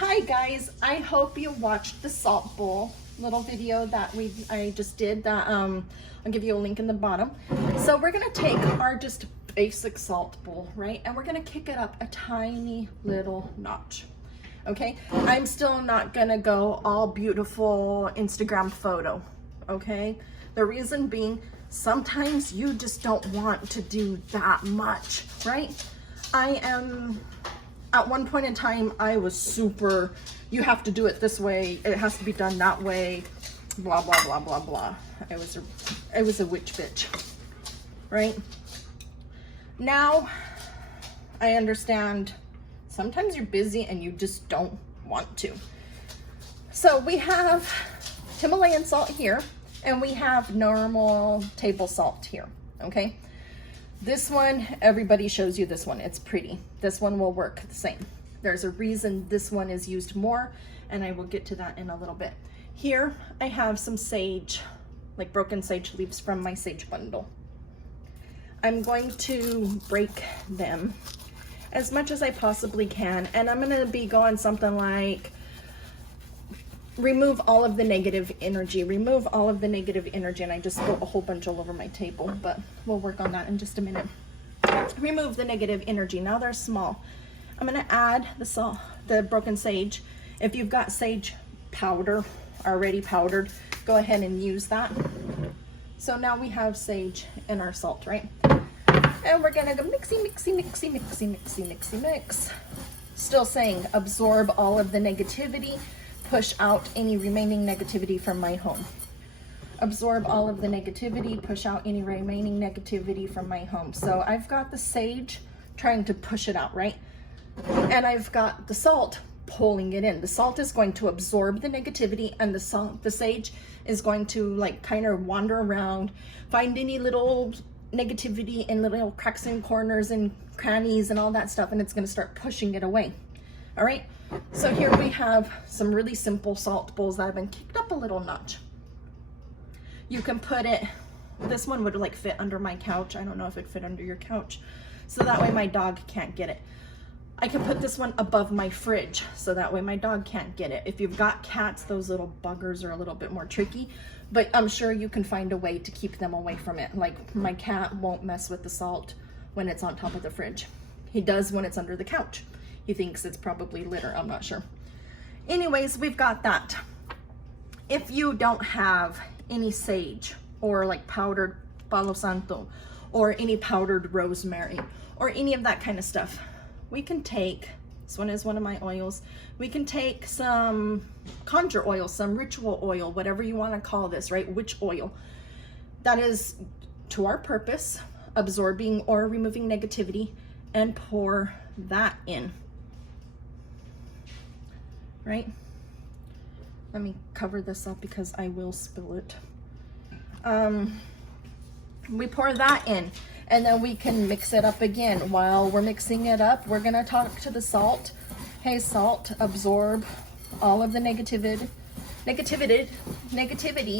Hi guys, I hope you watched the salt bowl little video that I just did that I'll give you a link in the bottom. So we're gonna take our just basic salt bowl, right? And we're gonna kick it up a tiny little notch. Okay, I'm still not gonna go all beautiful Instagram photo, okay? The reason being, sometimes you just don't want to do that much, right? At one point in time, I was super, you have to do it this way, it has to be done that way, blah, blah, blah, blah, blah. I was a witch bitch, right? Now, I understand sometimes you're busy and you just don't want to. So we have Himalayan salt here, and we have normal table salt here, okay? This one, everybody shows you this one. It's pretty. This one will work the same. There's a reason this one is used more, and I will get to that in a little bit. Here, I have some sage, like broken sage leaves from my sage bundle. I'm going to break them as much as I possibly can, and I'm gonna be going something like, remove all of the negative energy, remove all of the negative energy, and I just spilled a whole bunch all over my table, but we'll work on that in just a minute. Remove the negative energy. Now they're small. I'm gonna add the salt, the broken sage. If you've got sage powder already powdered, go ahead and use that. So now we have sage in our salt, right? And we're gonna go mixy, mixy, mixy, mixy, mixy, mixy, mix. Still saying, absorb all of the negativity, push out any remaining negativity from my home. Absorb all of the negativity, push out any remaining negativity from my home. So I've got the sage trying to push it out, right? And I've got the salt pulling it in. The salt is going to absorb the negativity, and the sage is going to like kind of wander around, find any little negativity in little cracks and corners and crannies and all that stuff, and it's going to start pushing it away. All right, so here we have some really simple salt bowls that have been kicked up a little notch. You can put it, this one would like fit under my couch. I don't know if it fit under your couch, so that way my dog can't get it. I can put this one above my fridge, so that way my dog can't get it. If you've got cats, those little buggers are a little bit more tricky, but I'm sure you can find a way to keep them away from it. Like my cat won't mess with the salt when it's on top of the fridge. He does when it's under the couch. He thinks it's probably litter, I'm not sure. Anyways, we've got that. If you don't have any sage or like powdered Palo Santo or any powdered rosemary or any of that kind of stuff, we can take, this one is one of my oils, we can take some conjure oil, some ritual oil, whatever you want to call this, right? Witch oil. That is to our purpose, absorbing or removing negativity, and pour that in. Right? Let me cover this up because I will spill it. We pour that in, and then we can mix it up again. While we're mixing it up, we're gonna talk to the salt. Hey salt, absorb all of the negativity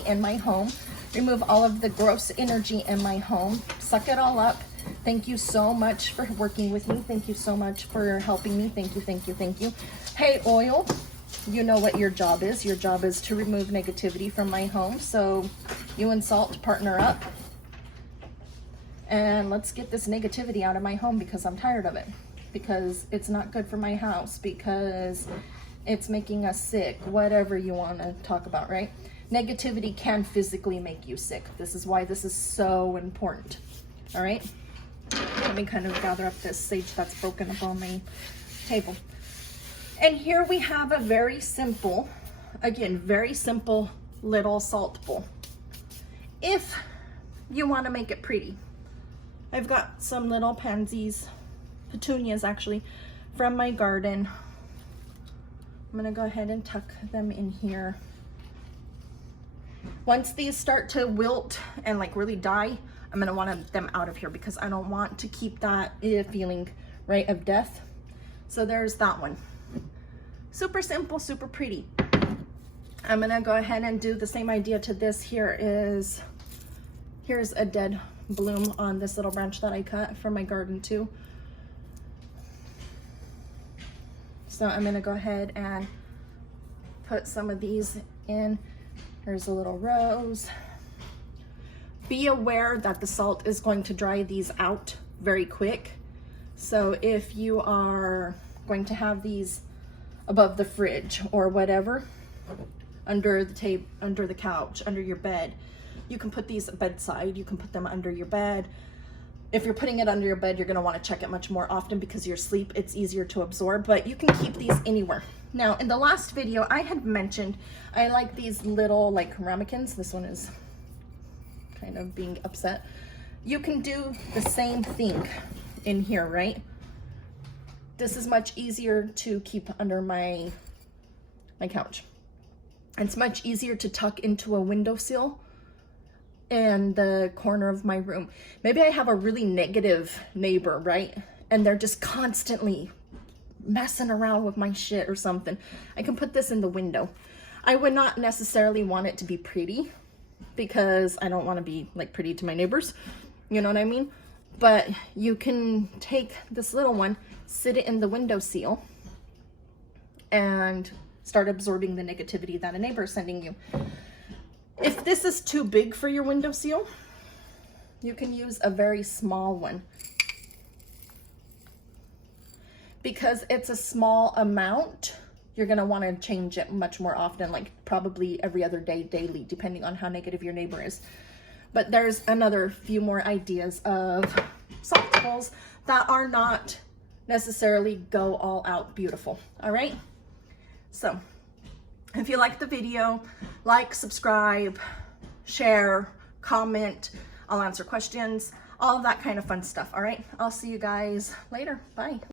in my home. Remove all of the gross energy in my home. Suck it all up. Thank you so much for working with me. Thank you so much for helping me. Thank you, thank you, thank you. Hey oil, you know what your job is. Your job is to remove negativity from my home. So you and salt partner up, and let's get this negativity out of my home, because I'm tired of it, because it's not good for my house, because it's making us sick, whatever you want to talk about, right? Negativity can physically make you sick. This is why this is so important. All right, let me kind of gather up this sage that's broken up on my table. And here we have a very simple, again, very simple little salt bowl. If you want to make it pretty, I've got some little pansies, petunias actually, from my garden. I'm gonna go ahead and tuck them in here. Once these start to wilt and like really die, I'm gonna want them out of here, because I don't want to keep that feeling, right, of death. So there's that one. Super simple, super pretty. I'm gonna go ahead and do the same idea to this. Here's a dead bloom on this little branch that I cut from my garden too. So I'm gonna go ahead and put some of these in. Here's a little rose. Be aware that the salt is going to dry these out very quick. So if you are going to have these above the fridge or whatever, under the table, under the couch, under your bed, you can put these bedside, you can put them under your bed. If you're putting it under your bed, you're gonna wanna check it much more often because of your sleep, it's easier to absorb, but you can keep these anywhere. Now, in the last video, I had mentioned I like these little like ramekins. This one is kind of being upset. You can do the same thing in here, right? This is much easier to keep under my couch. It's much easier to tuck into a windowsill in the corner of my room. Maybe I have a really negative neighbor, right? And they're just constantly messing around with my shit or something. I can put this in the window. I would not necessarily want it to be pretty because I don't want to be like pretty to my neighbors. You know what I mean? But you can take this little one, sit it in the windowsill, and start absorbing the negativity that a neighbor is sending you. If this is too big for your windowsill, you can use a very small one. Because it's a small amount, you're gonna wanna change it much more often, like probably every other day, daily, depending on how negative your neighbor is. But there's another few more ideas of saltables that are not necessarily go all out beautiful, all right? So if you like the video, like, subscribe, share, comment, I'll answer questions, all of that kind of fun stuff, all right? I'll see you guys later, bye.